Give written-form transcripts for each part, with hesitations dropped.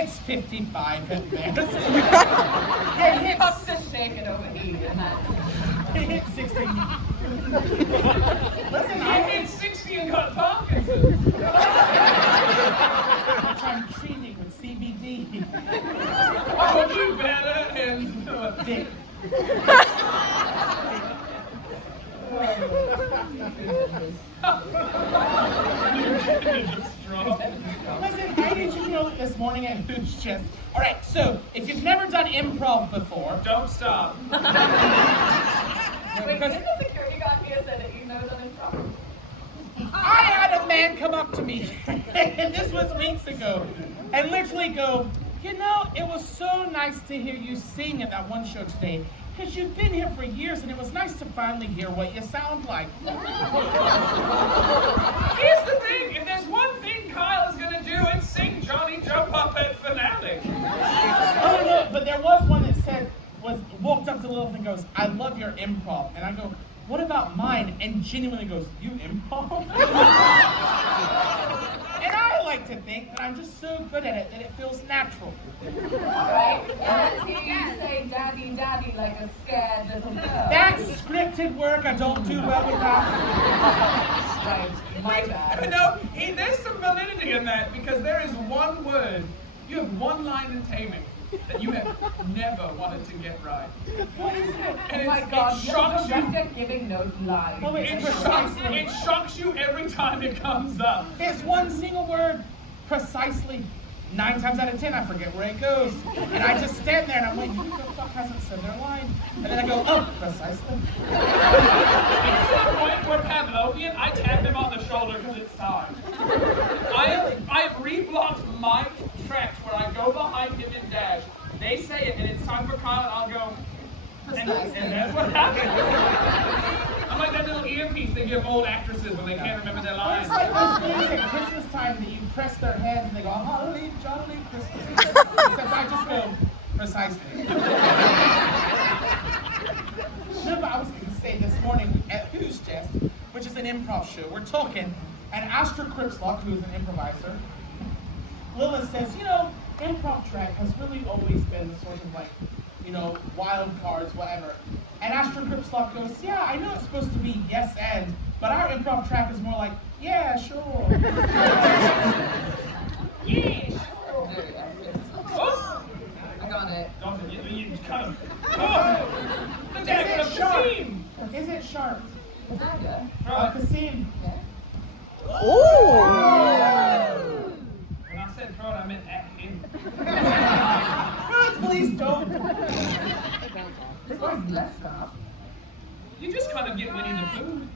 It's 55 at best. He comes to shake it over here. He hit 60. Listen, I hit 60 and got Parkinson's. which I'm treating with CBD. Oh, you better and Dick. Listen, I need you to know that this morning at Who's Chest. All right, so if you've never done improv before, Don't stop. Wait, didn't the security guard here say that you know them in trouble? I had a man come up to me, and this was weeks ago, and literally go, you know, it was so nice to hear you sing at that one show today, because you've been here for years, and it was nice to finally hear what you sound like. Here's the thing, if there's one thing Kyle is gonna do, it's sing Johnny Jump Up at finale. Oh, no, but there was one that walked up to Lilith and goes, I love your improv. And I go, what about mine? And genuinely goes, you improv? And I like to think that I'm just so good at it that it feels natural. Right? And you say daddy, daddy like a scared little girl. That's scripted work. I don't do well with that. Right, my bad. No, there's some validity in that because there is one word, you have one line in Taming that you have never wanted to get right. What is it? And Oh my it God, shocks you're you. giving those lies. Oh, it's It precisely. shocks you every time it comes up. It's one single word. Precisely. 9 times out of 10, I forget where it goes. And I just stand there and I'm like, who the fuck hasn't said their line? And then I go, oh, precisely. It's to the point where Pavlovian, I tap him on the shoulder because it's time. I've reblocked my tracks where I go behind him and dash. They say it and it's time for Kyle and I'll go, and that's what happens. I'm like that little earpiece they give old actresses when they can't remember their lines. It's like those things at Christmas time that you press their hands and they go, Holly, jolly Christmas. Except I just go, precisely. No, but I was going to say this morning at Who's Chest, which is an improv show, we're talking, and Astra Cripslock, who's an improviser, Lilith says, you know, improv track has really always been sort of like, you know, wild cards, whatever. And Astra Cripslock goes, yeah, I know it's supposed to be yes and, but our improv track is more like, yeah, sure. Yes. Oh, I got it. You kind of. Oh, the deck Is of it the sharp? team. Is it sharp? Yeah. Kasim. When I said throw it, I meant at him. Please don't. This one's less sharp. You just kind of get Winnie the Pooh.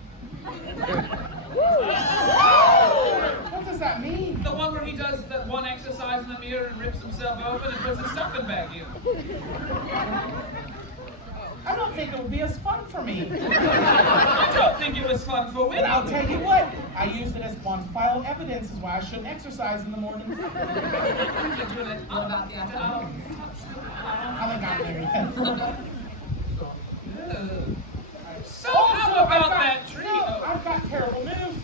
What does that mean? The one where he does that one exercise in the mirror and rips himself open and puts his stuffing bag in. I don't think it would be as fun for me. I don't think it was fun for Winnie. But I'll tell you what, I used it as quantifiable evidence is why I shouldn't exercise in the morning. What about the afternoon? I haven't gotten there yet. So how about that tree? No, I've got terrible news.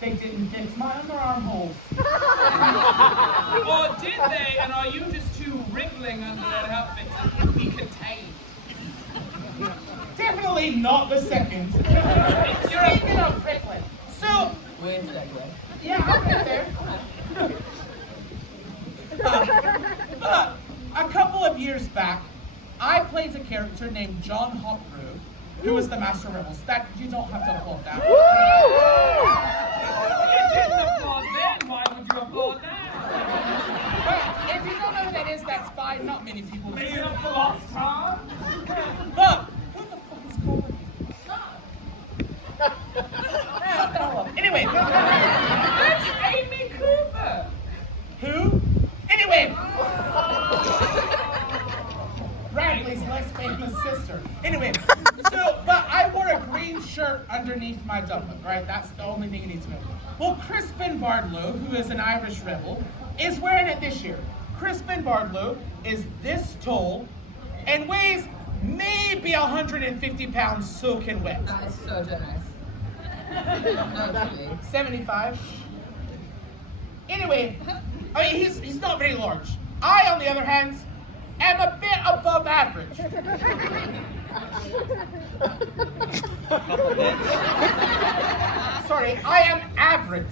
They didn't fix my underarm holes. Or did they, and are you just too wriggling under that outfit to be contained? Definitely not the second. You're Speaking of wriggling, so Wait a second. yeah, I'll get there. But a couple of years back, I played a character named John Hopbrew, who was the Master of Rebels. That you don't have to applaud that. You didn't applaud then, why would you applaud now? But if you don't know who that is, that's fine. Not many people do. Making up for lost time? But who the fuck is calling me? Anyway, That's Amy Cooper! who? Anyway, Bradley's less famous sister. Anyway, but I wore a green shirt underneath my doublet, right? That's the only thing you need to know. Well, Crispin Bardlow, who is an Irish rebel, is wearing it this year. Crispin Bardlow is this tall and weighs maybe 150 pounds soaking wet. That is so generous. No, really. 75. Anyway, I mean, he's not very large. I, on the other hand, am a bit above average. Sorry, I am average.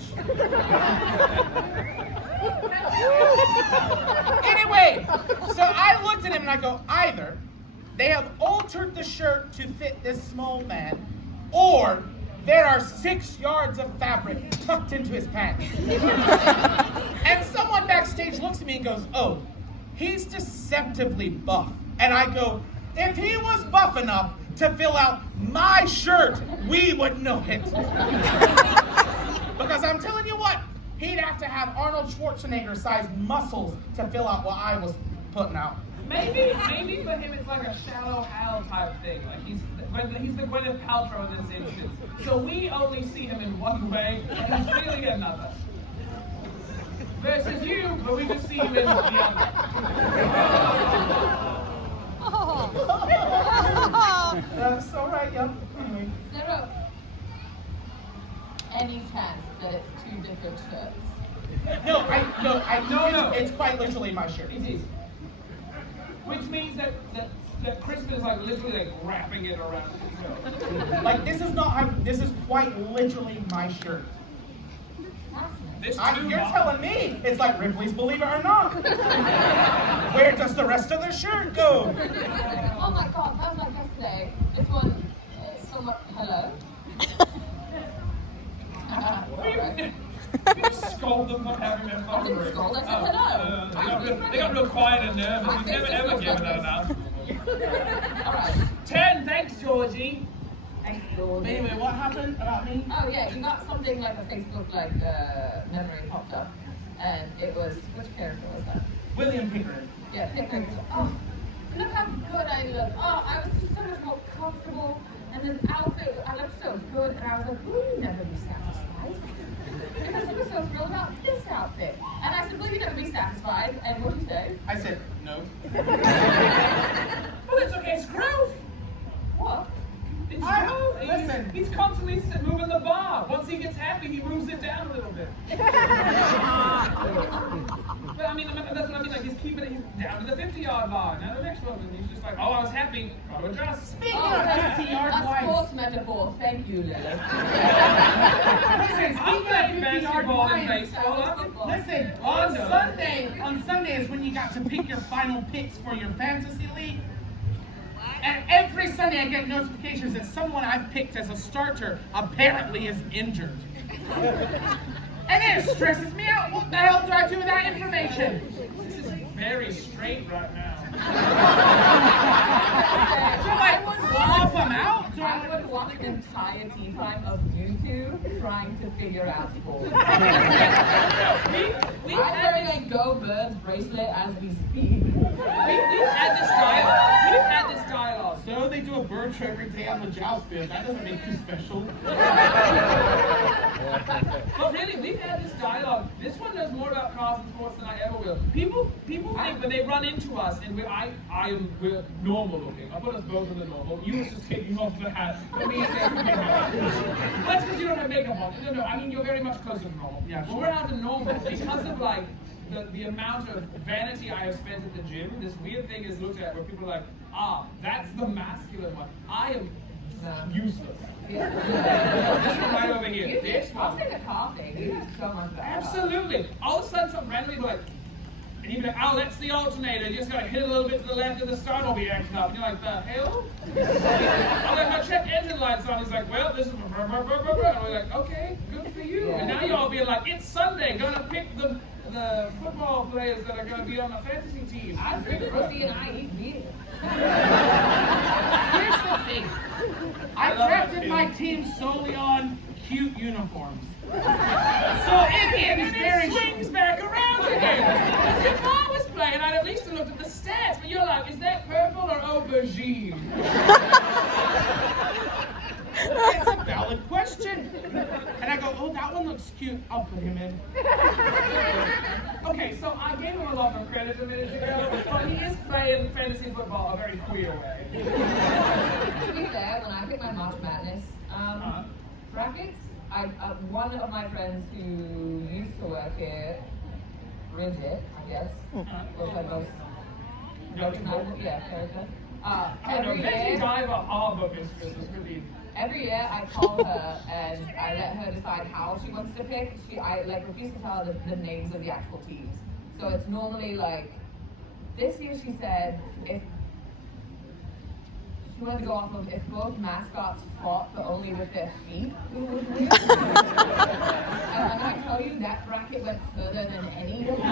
Anyway, so I looked at him and I go, either they have altered the shirt to fit this small man, or there are 6 yards of fabric tucked into his pants. And someone backstage looks at me and goes, oh, he's deceptively buff. And I go, if he was buff enough to fill out my shirt, we would know it. Because I'm telling you what, he'd have to have Arnold Schwarzenegger-sized muscles to fill out what I was putting out. Maybe for him it's like a Shallow Hal type thing. Like he's the Gwyneth Paltrow in this instance. So we only see him in one way, and he's really another. Versus you, but we just see him in the other. That's all right, yeah. Anyway. Is there any chance that it's 2 different shirts? No, No. It's quite literally my shirt. It is. Which means that Crispin is like literally like wrapping it around himself. Like this is quite literally my shirt. This You're telling me it's like Ripley's Believe It or Not. Where does the rest of the shirt go? Oh my god, that was like yesterday. This one is so much. Hello? You scold them for having their phone ring. scold, I said hello. They got real quiet and nervous. You've never ever given her enough. Alright. 10, thanks, Georgie. Thanks, George. Anyway, what happened about me? Oh yeah, you got something like a Facebook memory popped up, and it was, which character was that? William Pickering. Yeah, Pickering. Oh, look how good I look. Oh, I was just so much more comfortable, and this outfit, I looked so good, and I was like, will you never be satisfied? Because he was so thrilled about this outfit. And I said, will you never be satisfied? And what did you say? I said, no. Well, it's okay, it's growth. What? It's I- growth. listen. He's constantly moving the bar. Once he gets happy, he moves it down a little bit. But I mean, that's what I mean. Like he's keeping it down to the 50-yard line. Now the next one, and he's just like, oh, I was happy. Got to adjust. Speaking Oh, of that's 50-yard a wives. sports metaphor. Thank you, Lily. Listen, I speaking played of 50-yard basketball and wives. baseball. Listen, on Sunday is when you got to pick your final picks for your fantasy league. And every Sunday I get notifications that someone I've picked as a starter apparently is injured. And it stresses me out. What the hell do I do with that information? This is very straight right now. Do I swap them out? Do I I... would watch an entire tea time of you two trying to figure out sports. We've I'm had wearing a Go Birds bracelet as we speak. we've had this dialogue. We've had this dialogue. So they do a bird show every day on the joust field. That doesn't make you special. But really, we've had this dialogue. This one knows more about cars and sports than I ever will. People think when they run into us, and we're normal looking. I put us both in the normal. You was just taking off the hat. But me, that's because you don't have makeup on. No, I mean you're very much closer to normal. Yeah, When sure. we're out of normal, because of like the amount of vanity I have spent at the gym, this weird thing is looked at where people are like, that's the masculine one. I am useless. Yeah. This one right over here. This I'll one. take a coffee. You have so much better. Absolutely. All of a sudden, something randomly like, and you'd be like, oh, that's the alternator. You just gotta hit a little bit to the left of the starter will be acting up. And you're like, the hell? I'm like, my check engine light's on. He's like, well, this is and we're like, okay, good for you. And now y'all being like, it's Sunday, gonna pick the football players that are gonna be on the fantasy team. I drink Rosie and I eat beer. Here's the thing. I drafted my team solely on cute uniforms. So it is very... swings back around again. If I was playing, I'd at least have looked at the stats. But you're like, is that purple or aubergine? It's a valid question. And I go, oh, that one looks cute. I'll put him in. Okay, so I gave him a lot of credit a minute ago, but he is playing fantasy football a very queer way. To be fair, when I pick my March Madness brackets, one of my friends who used to work here Bridget, I guess. Those are those. Yeah, character. Every Betty year, Diver Harbor Mistress is really. every year I call her and I let her decide how she wants to pick. I refuse to tell her the names of the actual teams. So it's normally like, this year she said if she wanted to go off of if both mascots fought but only with their feet, who would win? And I tell you that bracket went further than any of them.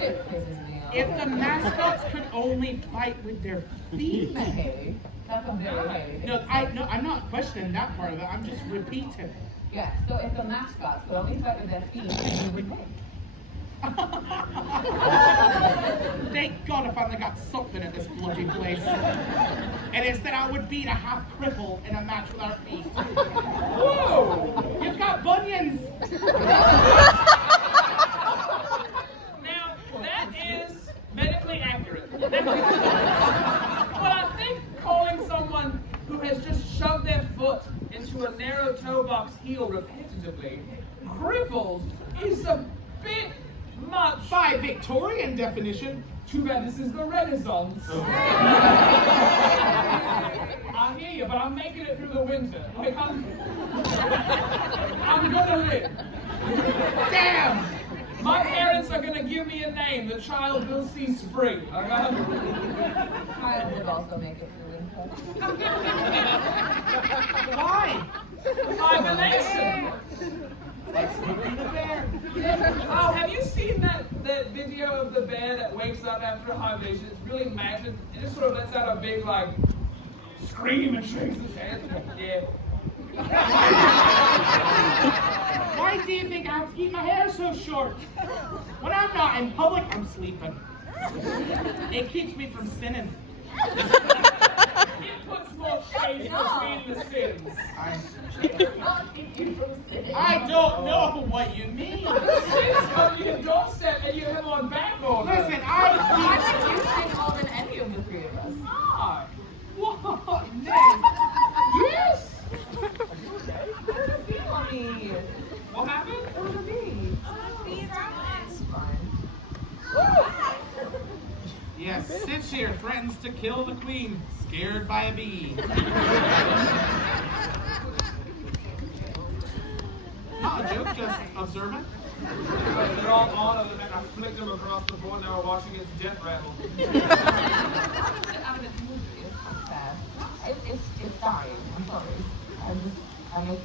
Shit pisses me off. If the mascots could only fight with their feet. Haley. That's a very Haley thing. No, I'm not questioning that part of it. I'm just repeating. Yeah, so if the mascots could only fight with their feet, who would win? Thank God I finally got something at this bloody place. And instead I would beat a half cripple in a match without feet. Whoa! You've got bunions! Now, that is medically accurate. But I think calling someone who has just shoved their foot into a narrow toe box heel repetitively crippled is a bit much. By Victorian definition. Too bad this is the Renaissance. I hear you, but I'm making it through the winter. Like, I'm gonna live. Damn! My parents are gonna give me a name. The child will see spring. Okay? Kyle would also make it through winter. Why? Hibernation. Like Smokey the Bear. Oh, have you seen that video of the bear that wakes up after a hibernation? It's really magic. It just sort of lets out a big, like, scream and shakes its head. Yeah. Why do you think I have to keep my hair so short? When I'm not in public, I'm sleeping. It keeps me from sinning. It puts more shade between the sins. I don't know what you mean. The sins come to your doorstep and you have on backboard. Listen, I think you sing more than any of the three of us. Ah. What? Name? Yes! What does it feel on me? What happened? What does it mean? It's fine. Yes, sits here, threatens to kill the queen, scared by a bee. Not a joke, just observant. They're all on and I flicked them across the board now we're watching its death rattle. I mean, it's movie. It's not bad. It's dying. I'm sorry. I'm making it.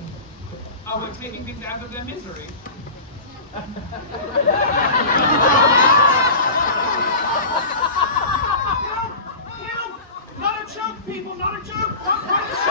Oh, we're taking things out of their misery. Not a joke, people, not a joke. Not quite a joke.